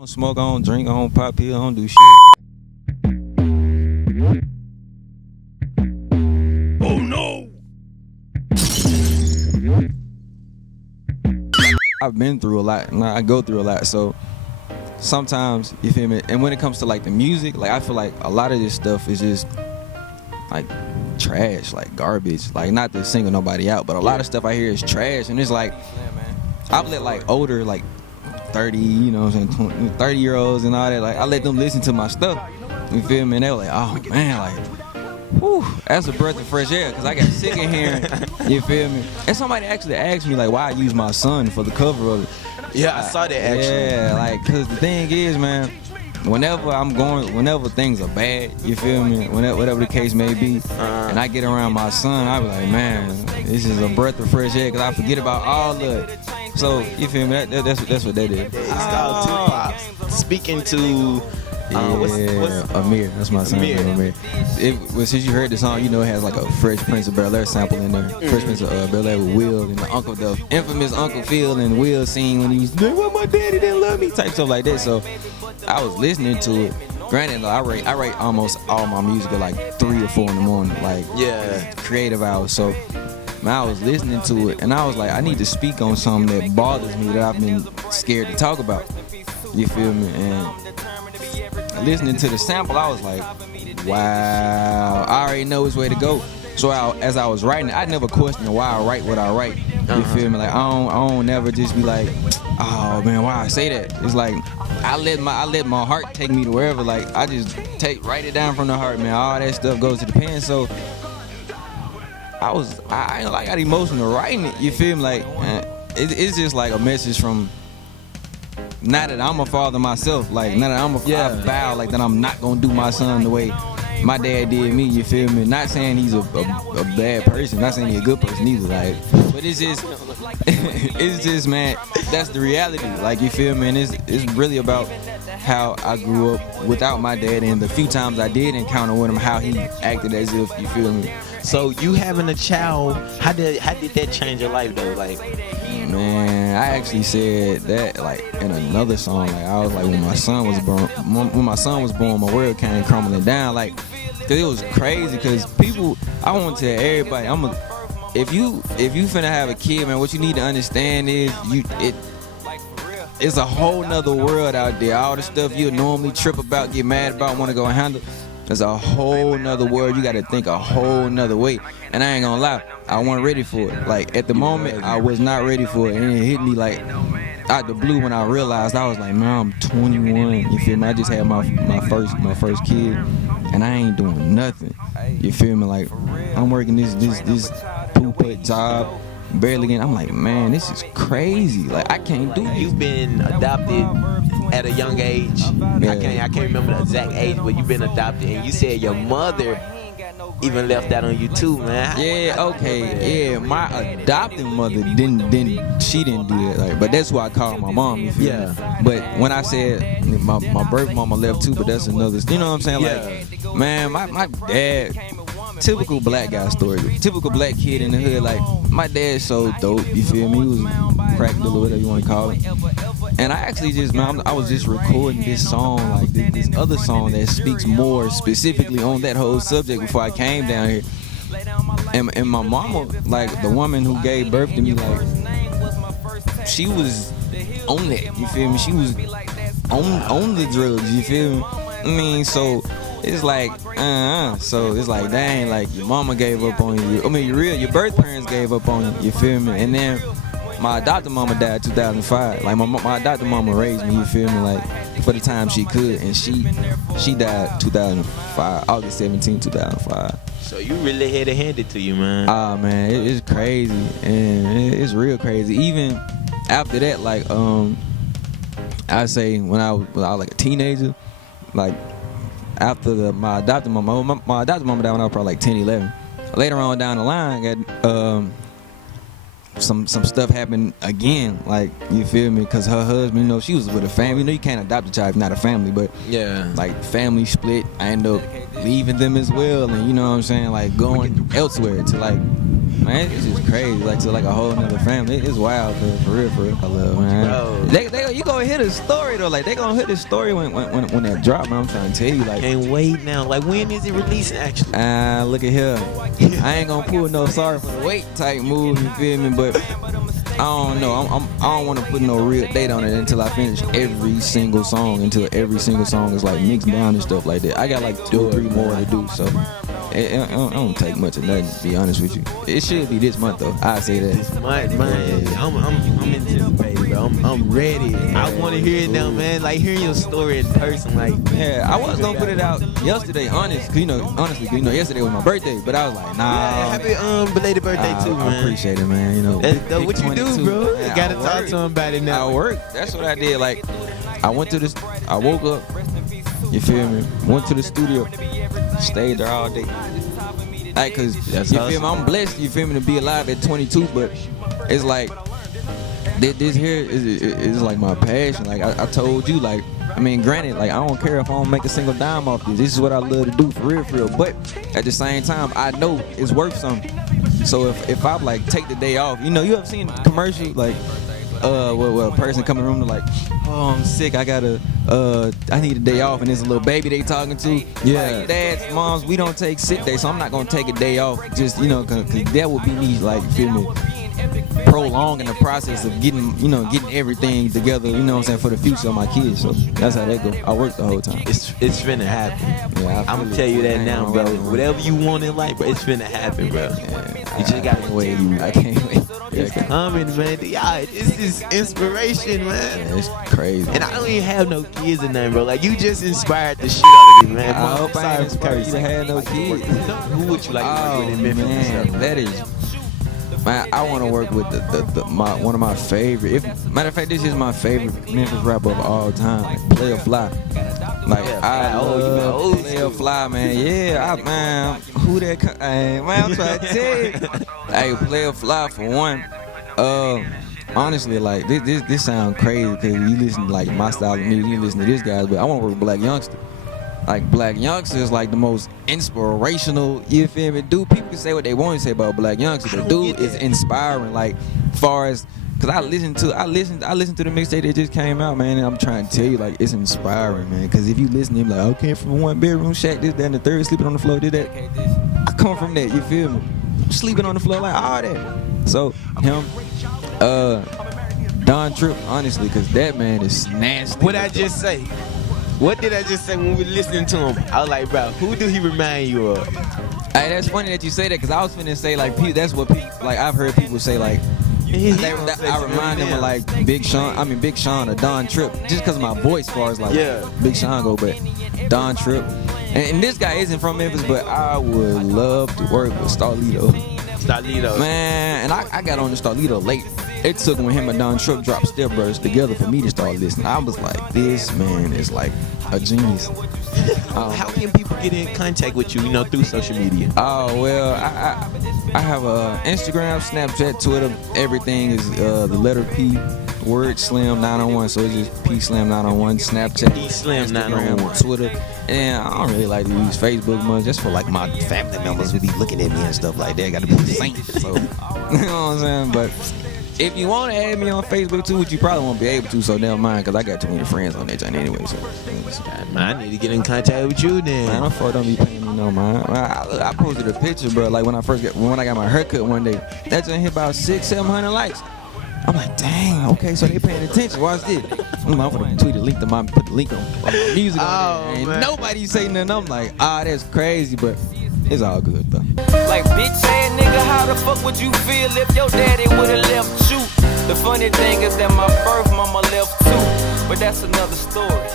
don't smoke, I don't drink, I don't pop pills, I don't do shit. Oh no! I've been through a lot, and I go through a lot, so sometimes, you feel me? And when it comes to like the music, like I feel like a lot of this stuff is just like trash, like garbage. Like not to single nobody out, but a lot of stuff I hear is trash, and it's like I've let like older, like 30, you know what I'm saying, 30-year-olds and all that, like I let them listen to my stuff, you feel me? And they were like, oh man, like, whew, that's a breath of fresh air, because I got sick of hearing, you feel me? And somebody actually asked me like why I use my son for the cover of it. Yeah, I saw that actually. Yeah, like, because the thing is, man, whenever things are bad, you feel me, whatever the case may be, and I get around my son, I be like, man, this is a breath of fresh air, because I forget about all of it. So, you feel me, that's what they did. It's called Two Pops. Speaking to, what's Amir, that's my son, Amir. Since you heard the song, you know it has like a Fresh Prince of Bel-Air sample in there. Fresh Prince of Bel-Air with Will and the infamous Uncle Phil and Will scene when he was like, "Well, my daddy didn't love me," type stuff like that. So I was listening to it. Granted, I write almost all my music at like 3 or 4 in the morning, like creative hours. So man, I was listening to it and I was like, I need to speak on something that bothers me that I've been scared to talk about. You feel me? And listening to the sample, I was like, wow, I already know which way to go. So as I was writing, I never questioned why I write what I write. You feel me? Like I don't never just be like, oh man, why I say that? It's like I let my heart take me to wherever. Like I just write it down from the heart, man. All that stuff goes to the pen. So I got emotional writing it. You feel me? Like it's just like a message from. Not that I'm a father myself, like not that I vow like that I'm not gonna do my son the way my dad did me. You feel me? Not saying he's a bad person, not saying he's a good person either. Like, but it's just man, that's the reality. Like you feel me? And it's really about how I grew up without my dad, and the few times I did encounter with him, how he acted as if, you feel me? So you having a child, how did that change your life though? Like, man, I actually said that like in another song. Like I was like, when my son was born, my world came crumbling down. Like, cause it was crazy. Cause people, I want to tell everybody, if you finna have a kid, man, what you need to understand is it's a whole nother world out there. All the stuff you normally trip about, get mad about, want to go handle. There's a whole nother world. You gotta think a whole nother way. And I ain't gonna lie, I wasn't ready for it. Like at the moment, I was not ready for it. And it hit me like out the blue when I realized. I was like, man, I'm 21. You feel me? I just had my first kid, and I ain't doing nothing. You feel me? Like I'm working this poop job, barely getting. I'm like, man, this is crazy. Like I can't do this. You've been adopted at a young age. Yeah. I can't remember the exact age, but you've been adopted, and you said your mother even left that on you too, man. Yeah, okay, yeah. My adopted mother didn't do that. Like, but that's why I call my mom. You feel me? But when I said my birth mama left too, but that's another. You know what I'm saying? Like, man, my dad. Typical black guy story. Typical black kid in the hood. Like my dad's so dope. You feel me? He was crack dealer, whatever you want to call it. And I actually just, man, I was just recording this song, like this other song that speaks more specifically on that whole subject before I came down here. And my mama, like the woman who gave birth to me, like she was on that. You feel me? She was on the drugs. You feel me? I mean, so. It's like, so it's like, dang, like your mama gave up on you. I mean, your birth parents gave up on you. You feel me? And then my adopted mama died 2005. Like my adopted mama raised me. You feel me? Like for the time she could, and she died 2005, August 17, 2005. So you really had it handed to you, man. Man, it's crazy, and it's real crazy. Even after that, like I say when I was like a teenager, like. After my adopted mama died when I was probably like 10, 11. Later on down the line, got some stuff happened again. Like, you feel me? Because her husband, you know, she was with a family. You know, you can't adopt a child if not a family, but like family split. I ended up leaving them as well, and you know what I'm saying, like going elsewhere to like, man, man, it's just crazy. Like to like a whole nother family. It's wild, though, for real, I love, man. You gonna hear the story though. Like they gonna hear the story when that drop, man. I'm trying to tell you, like. Can't wait now. Like when is it releasing actually? Look at here. I ain't gonna pull no sorry for the wait type move. You feel me? But I don't know. I don't want to put no real date on it until I finish every single song. Until every single song is like mixed down and stuff like that. I got like 2 or 3 more to do. So. It don't take much of nothing, to be honest with you. It should be this month though. I say that. This month, man. I'm anticipating, bro. I'm ready. I want to hear it now, man. Like hearing your story in person, like. Yeah, I was gonna put it out yesterday, honestly, yesterday was my birthday, but I was like, nah. Yeah, happy belated birthday too, man. I appreciate it, man. You know. That's what you do, bro. Man, you gotta talk to him about it now. I worked. That's what I did. Like, I went to this. I woke up. You feel me? Went to the studio. Stayed there all day. Like, cause you feel me? I'm blessed. You feel me, to be alive at 22, but it's like this here is like my passion. Like I told you, like I mean, granted, like I don't care if I don't make a single dime off this. This is what I love to do for real. But at the same time, I know it's worth something. So if I like take the day off, you ever seen the commercial like where a person come in the room to like, oh, I'm sick, I need a day off, and there's a little baby they talking to. Yeah. Like, dads, moms, we don't take sick days, so I'm not gonna take a day off. Just cause that would be me, like, feel me, prolonging the process of getting everything together. You know what I'm saying, for the future of my kids. So that's how that go. I work the whole time. It's finna happen. Yeah, I'm gonna tell you that now, bro. Whatever you want in life, bro, it's finna happen, bro. Yeah, you just gotta wait. I can't wait. It's coming, man. Yeah, this is inspiration, man. Yeah, it's crazy. And I don't even have no kids or nothing, bro. Like, you just inspired the shit out of me, man. I hope I ain't inspired you to have no kids. Who would you like to work with in Memphis? Man, that is. Man, I want to work with one of my favorite. Matter of fact, this is my favorite Memphis rapper of all time, like Player Fly. Like I love Player Fly, man. Yeah, man. Who that? Hey, man, I'm trying to tell you. Hey, Player Fly for one. Honestly, like this sounds crazy because you listen to like my style of music, you listen to this guy's, but I want to work with Black Youngster. Like Black Youngster is like the most inspirational, you feel me? Dude, people can say what they want to say about Black Youngster, but dude is inspiring. Like, far as, cause I listened to the mixtape that just came out, man, and I'm trying to tell you, like, it's inspiring, man. Cause if you listen to him, like, I came from a 1-bedroom shack, this, that, and the third, sleeping on the floor, did that. I come from that, you feel me? Sleeping on the floor, like all that. So him, Don Trip, honestly, cause that man is nasty. What I just say? What did I just say when we were listening to him? I was like, bro, who do he remind you of? Hey, that's funny that you say that, because I was finna say, like, that's what people, like, I've heard people say, like, I remind them of, like, Big Sean or Don Trip, just because of my voice, as far as, like, Big Sean go, but Don Trip. And this guy isn't from Memphis, but I would love to work with Starlito. Man, and I got on the Starlito late. It took when him and Don Trip dropped Step Brothers together for me to start listening. I was like, this man is like a genius. How can people get in contact with you, through social media? Oh, well, I have a Instagram, Snapchat, Twitter. Everything is the letter P, word Slim 901. So it's just P.Slim 901. Snapchat, P.Slim 901, Twitter. And I don't really like to use Facebook much, just for like my family members who be looking at me and stuff like that. Got to be saints. So, you know what I'm saying? But if you want to add me on Facebook too, which you probably won't be able to, so never mind, because I got too many friends on that joint anyway. So, man, I need to get in contact with you then. Man, I'm fuck don't be paying me no mind. I posted a picture, bro, like when I got my haircut one day. That joint hit about 600-700 likes. I'm like, dang, okay, so they paying attention. Watch this. I'm gonna tweet a link to put the link on my music on there. And nobody say nothing. I'm like, that's crazy, but it's all good, though. Like, bitch ass nigga, how the fuck would you feel if your daddy would've left you? The funny thing is that my birth mama left too, but that's another story.